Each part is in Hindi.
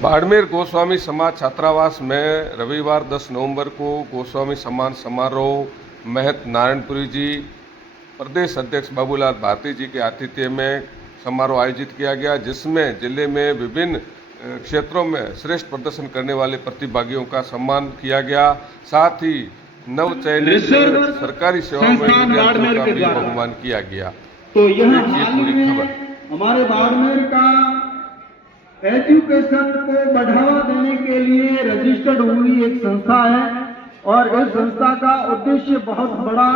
बाड़मेर गोस्वामी समाज छात्रावास में रविवार 10 नवंबर को गोस्वामी सम्मान समारोह महंत नारायणपुरी जी प्रदेश अध्यक्ष बाबूलाल भारती जी के आतिथ्य में समारोह आयोजित किया गया, जिसमें जिले में विभिन्न क्षेत्रों में श्रेष्ठ प्रदर्शन करने वाले प्रतिभागियों का सम्मान किया गया। साथ ही नवचयनित सरकारी सेवाओं में विद्यार्थियों का भी बहुमान किया गया। तो यह पूरी खबर हमारे बाड़मेर का एजुकेशन को बढ़ावा देने के लिए रजिस्टर्ड हुई एक संस्था है और इस संस्था का उद्देश्य बहुत बड़ा,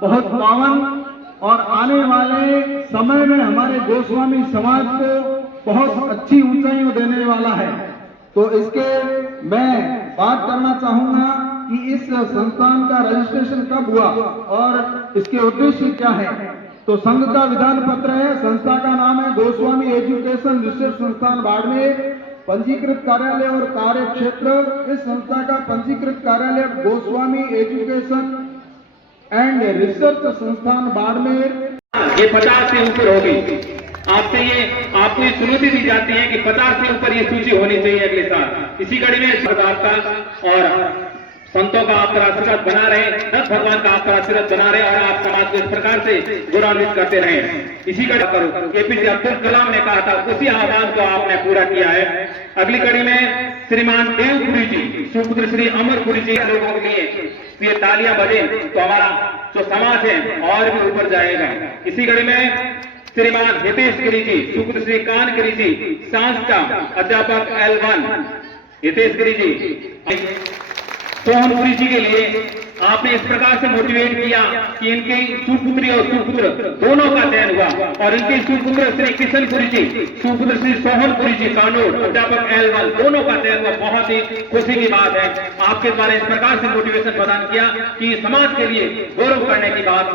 बहुत पावन और आने वाले समय में हमारे गोस्वामी समाज को बहुत अच्छी ऊंचाइयों देने वाला है। तो इसके मैं बात करना चाहूंगा कि इस संस्थान का रजिस्ट्रेशन कब हुआ और इसके उद्देश्य क्या है। तो संघ का विधान पत्र है, संस्था का नाम है गोस्वामी एजुकेशन रिसर्च संस्थान बाड़मेर, पंजीकृत कार्यालय और कार्य क्षेत्र। इस संस्था का पंजीकृत कार्यालय गोस्वामी एजुकेशन एंड रिसर्च संस्थान बाड़मेर। ये 50 से ऊपर होगी। आपको ये चुनौती दी जाती है कि 50 से ऊपर ये सूची होनी चाहिए अगले साल। इसी कड़ी में सरकार का और संतों का आपका आशीर्वाद बना रहे, दस भगवान का आपका आशीर्वाद बना रहे और आप समाज को इस प्रकार से गौरवान्वित करते रहे। इसी कड़ी करो एपीजे अब्दुल कलाम ने कहा था, उसी आह्वान को आपने पूरा किया है। अगली कड़ी में श्रीमान देवपुरी जी, सुपुत्र श्री अमरपुरी जी लोगों के लिए ये तालियां बजे तो हमारा जो समाज है और भी ऊपर जाएगा। इसी कड़ी में श्रीमान हितेश गिरी जी, सुपुत्र श्री कान गिरी जी, संस्था अध्यापक L1 हितेश गिरी जी, सोहनपुरी जी के लिए आपने इस प्रकार से मोटिवेट किया कि इनके सुपुत्री और सुपुत्र दोनों का चयन हुआ और इनके सुपुत्र श्री किशनपुरी जी, सुपुत्र श्री सोहनपुरी जी कानूर अध्यापक L1 दोनों का चयन हुआ। बहुत ही खुशी की बात है। आपके द्वारा इस प्रकार से मोटिवेशन प्रदान किया कि समाज के लिए गौरव करने की बात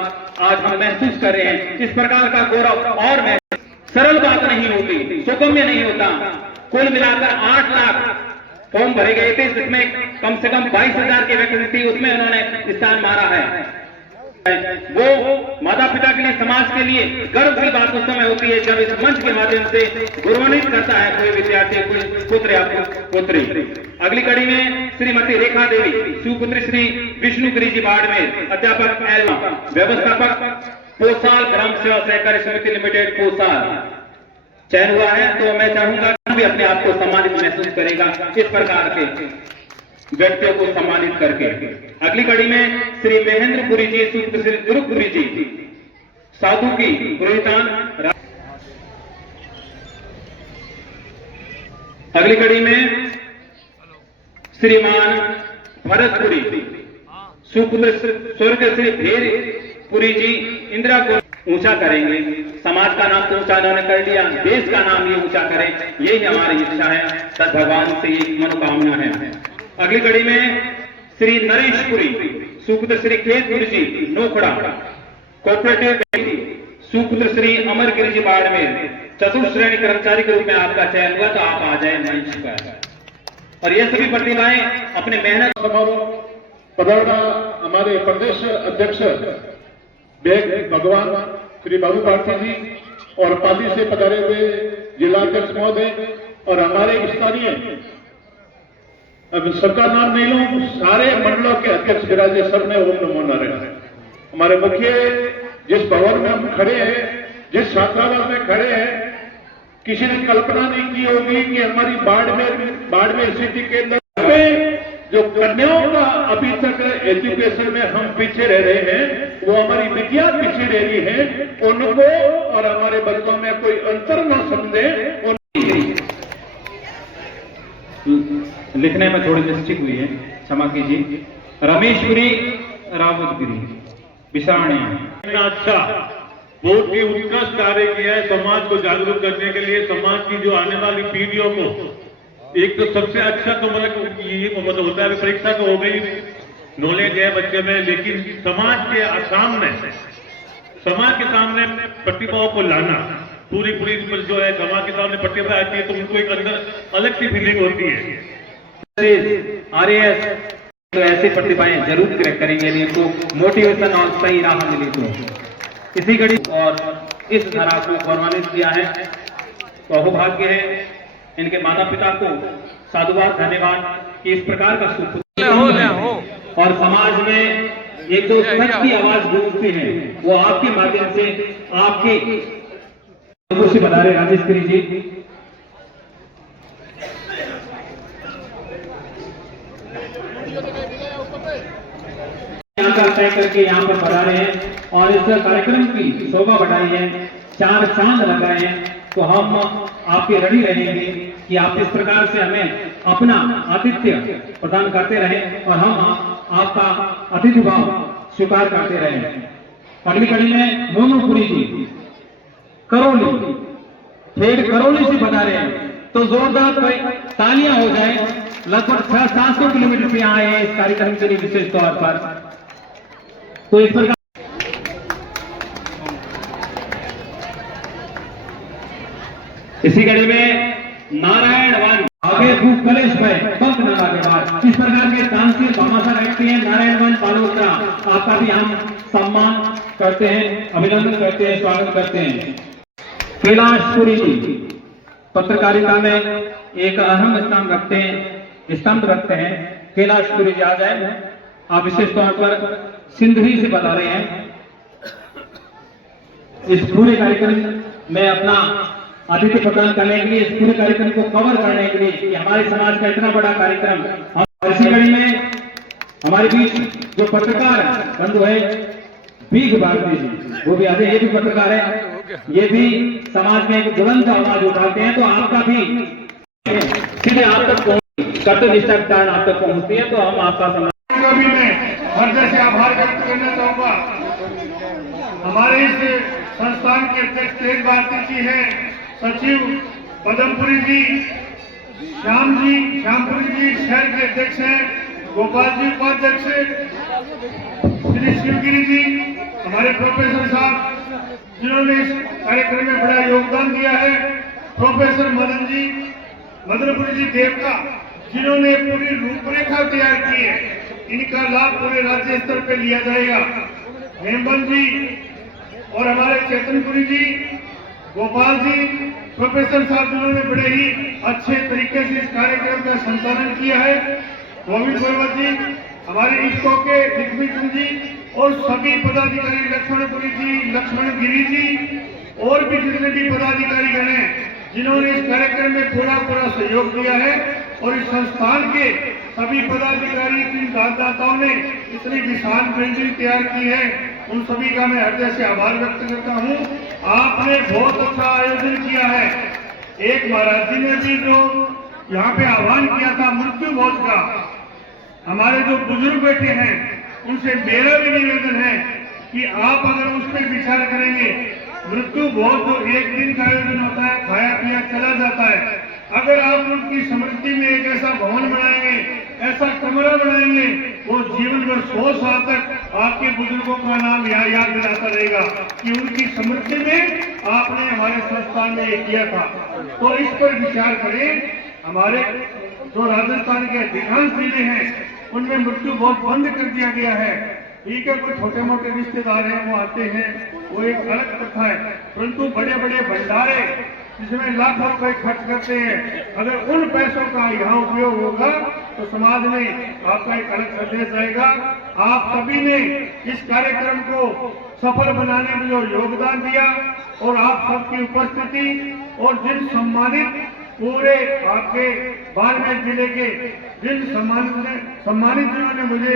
आज हम महसूस कर रहे हैं। इस प्रकार का गौरव और सरल बात नहीं होती, सुगम्य नहीं होता। कुल मिलाकर 8 लाख फॉर्म भरे गए थे, जिसमें कम से कम 22,000 की वैकेंसी थी, उसमें उन्होंने स्थान मारा है। वो माता पिता के लिए, समाज के लिए गर्व की बात उस समय होती है जब इस मंच के माध्यम से गौरवान्वित करता है कोई विद्यार्थी, कोई पुत्र या पुत्री। अगली कड़ी में श्रीमती रेखा देवी, सुपुत्री श्री विष्णुगिरी जी बाड़मेर, अध्यापक L, व्यवस्थापक पोसाल ग्राम सेवा सहकारी समिति लिमिटेड पोसाल चयन हुआ है। तो मैं चाहूंगा भी अपने आप को सम्मानित महसूस करेगा इस प्रकार के व्यक्तियों को सम्मानित करके। अगली कड़ी में श्री महेंद्रपुरी जी, सुपुत्र श्री दुर्गपुरी जी, साधु की पुरोहितान। अगली कड़ी में श्रीमान भरतपुरी, सुपुत्र स्वर्ग श्री भेरपुरी जी, इंदिरा को ऊंचा करेंगे। समाज का नाम तो ऊंचा उन्होंने कर दिया, देश का नाम ये ऊंचा करें, यही हमारी इच्छा है, सद भगवान से ये मनोकामना है। अगली कड़ी में श्री नरेशपुरी, सुपुत्र श्री खेतपुरी जी, नोखड़ा कोऑपरेटिव, सुपुत्र श्री अमरगिरी जी बाड़मेर, चतुर्थ श्रेणी कर्मचारी के रूप में आपका चयन हुआ। तो आप आ जाए मंच पर। और ये सभी प्रतिभाएं अपने मेहनत समारोह पधारना हमारे प्रदेश अध्यक्ष भगवान श्री बाबू भारती जी और पाली से पधारे हुए जिला अध्यक्ष महोदय और हमारे स्थानीय, अब सबका नाम नहीं लूं, सारे मंडलों के अध्यक्ष विराजे, सबने ओम नमो नारायण। हमारे मुख्य जिस भवन में हम खड़े हैं, जिस छात्रावास में खड़े हैं, किसी ने कल्पना नहीं की होगी कि हमारी बाड़मेर सिटी के अंदर जो कन्याओं का अभी तक एजुकेशन में हम पीछे रह रहे हैं, वो हमारी विद्या पीछे रह रही है, उनको और हमारे बच्चों में कोई अंतर न समझे। लिखने में थोड़ी मिस्टेक हुई है, क्षमा कीजिए। रमेशपुरी रावतगिरी बिसाणिया। अच्छा, बहुत ही उत्कृष्ट कार्य किया है समाज को जागरूक करने के लिए। समाज की जो आने वाली पीढ़ियों को एक तो सबसे अच्छा तो मतलब होता है, परीक्षा तो हो गई, नॉलेज है बच्चे में, लेकिन समाज के सामने प्रतिभाओं को लाना, पूरी जो है समाज के सामने प्रतिभा आती है तो उनको एक अंदर अलग सी फीलिंग होती है। RAS तो ऐसी प्रतिभाएं जरूर क्रैक करेंगे, यदि इनको मोटिवेशन और सही राह मिली तो। इसी घड़ी और इस धारा को गौरवान्वित किया है, तो अहोभाग्य है इनके माता पिता को साधुवाद, धन्यवाद कि इस प्रकार का सुपुत्र और समाज में एक जो सच की आवाज गूंजती है वो आपके माध्यम से आपके लोगों से बता रहे राजेश गिरी जी। तय करके यहाँ पर बढ़ा रहे हैं और इस कार्यक्रम की शोभा बढ़ाई है, 4 चांद लगाए हैं। तो हम आपके ऋणी रहेंगे कि आप इस प्रकार से हमें अपना आतिथ्य प्रदान करते रहें और हम आपका अतिथि भाव स्वीकार करते रहें। अगली कड़ी में मोनूपुरी जी करौली, ठेठ करौली से बता रहे हैं, तो जोरदार तालियां हो जाए। लगभग 700 किलोमीटर से आए हैं इस कार्यक्रम के लिए विशेष तौर पर। तो इस प्रकार इसी कड़ी में नारायण वन आगे भूख कलेश में पंख नगा के बाद इस प्रकार के तानसेन भामाशाह व्यक्ति हैं नारायण वन पालोत्रा, आपका भी हम सम्मान करते हैं, अभिनंदन करते हैं, स्वागत करते हैं। कैलाशपुरी जी पत्रकारिता में एक अहम स्तंभ रखते हैं। कैलाशपुरी जी आ जाए, आप विशेष तौर पर सिंधरी से बता रहे हैं। इस पूरे कार्यक्रम में अपना आतिथ्य प्रदान करने के लिए, इस पूरे कार्यक्रम को कवर करने के लिए कि हमारे समाज का इतना बड़ा कार्यक्रम, और इसी कड़ी में हमारे बीच जो पत्रकार बंधु है बीघ भारती जी, वो भी आते, ये भी पत्रकार है, ये भी समाज में एक बुलंद आवाज उठाते हैं। तो आपका भी सीधे आप तक कर्तव्यनिष्ठा के कारण आप तक पहुंचती है, तो हम आपका भी मैं हृदय से आभार व्यक्त करना चाहूंगा। हमारे इस संस्थान के अध्यक्ष तेज भारती जी हैं, सचिव पदमपुरी जी, श्यामपुरी जी शहर के अध्यक्ष हैं, गोपाल जी उपाध्यक्ष, श्री शिवगिरी जी, हमारे प्रोफेसर साहब जिन्होंने इस कार्यक्रम में बड़ा योगदान दिया है, प्रोफेसर मदनपुरी जी देवका जिन्होंने पूरी रूपरेखा तैयार की है, इनका लाभ पूरे राज्य स्तर पर लिया जाएगा। हेमंत जी और हमारे चेतनपुरी जी, गोपाल जी, प्रोफेसर साहब जिन्होंने बड़े ही अच्छे तरीके से इस कार्यक्रम का संचालन किया है, गोविंद वर्मा जी, हमारे इसको के लक्ष्मी चंद जी और सभी पदाधिकारी, लक्ष्मणपुरी जी, लक्ष्मण गिरी जी और भी जितने भी पदाधिकारी गण हैं जिन्होंने इस कार्यक्रम में पूरा सहयोग दिया है, और इस संस्थान के सभी पदाधिकारी, दाताओं ने इतनी विशाल पेंटिंग तैयार की है, उन सभी का मैं हृदय से आभार व्यक्त करता हूं। आपने बहुत अच्छा आयोजन किया है। एक महाराज जी ने भी जो यहाँ पे आह्वान किया था मृत्यु भोज का, हमारे जो बुजुर्ग बैठे हैं उनसे मेरा भी निवेदन है कि आप अगर उस पर विचार करेंगे, मृत्यु भोज जो एक दिन का आयोजन होता है, खाया पिया चला जाता है, अगर आप उनकी स्मृति में एक ऐसा भवन बनाएंगे, ऐसा कमरा बनाएंगे, वो जीवन भर 100 साल तक आपके बुजुर्गों का नाम याद दिलाता रहेगा कि उनकी स्मृति में आपने हमारे संस्थान में ये किया था। तो इस पर विचार करें। हमारे जो राजस्थान के अधिकांश जिले हैं उनमें मृत्यु बहुत बंद कर दिया गया है। ठीक है, कोई छोटे मोटे रिश्तेदार हैं वो आते हैं, वो एक अलग प्रथा है, परंतु बड़े बड़े भंडारे जिसमें लाखों रुपए खर्च करते हैं, अगर उन पैसों का यहाँ उपयोग होगा तो समाज में आपका एक अलग संदेश आएगा। आप सभी ने इस कार्यक्रम को सफल बनाने में जो योगदान दिया और आप सबकी उपस्थिति और जिन सम्मानित पूरे आपके बाड़मेर जिले के जिन सम्मानित जिन्होंने मुझे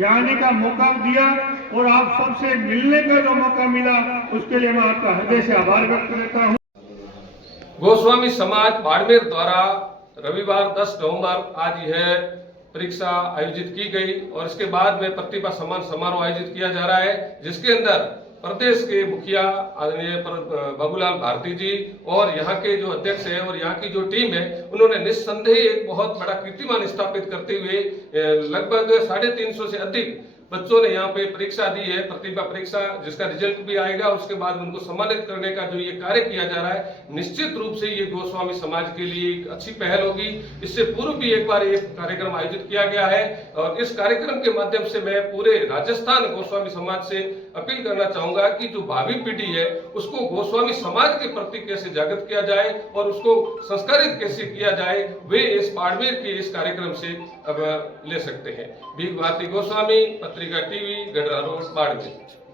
यहाँ आने का मौका दिया और आप सबसे मिलने का जो मौका मिला, उसके लिए मैं आपका हृदय से आभार व्यक्त करता हूँ। गोस्वामी समाज बाड़मेर द्वारा रविवार 10 नवंबर आज यह परीक्षा आयोजित की गई और इसके बाद में प्रतिभा सम्मान समारोह आयोजित किया जा रहा है, जिसके अंदर प्रदेश के मुखिया आदरणीय बाबूलाल भारती जी और यहाँ के जो अध्यक्ष है और यहाँ की जो टीम है, उन्होंने निस्संदेह एक बहुत बड़ा कीर्तिमान स्थापित करते हुए लगभग 350 से अधिक बच्चों ने यहाँ पे परीक्षा दी है, प्रतिभा परीक्षा, जिसका रिजल्ट भी आएगा, उसके बाद उनको सम्मानित करने का जो ये कार्य किया जा रहा है, निश्चित रूप से ये गोस्वामी समाज के लिए एक अच्छी पहल होगी। इससे पूर्व भी एक बार ये कार्यक्रम आयोजित किया गया है और इस कार्यक्रम के माध्यम से मैं पूरे राजस्थान गोस्वामी समाज से अपील करना चाहूंगा कि जो भावी पीढ़ी है उसको गोस्वामी समाज के प्रति कैसे जागृत किया जाए और उसको संस्कारित कैसे किया जाए, वे इस बाड़मेर के इस कार्यक्रम से अब ले सकते हैं। भीख भारती गोस्वामी, पत्रिका टीवी, गढ़रा रोड, बाड़मेर।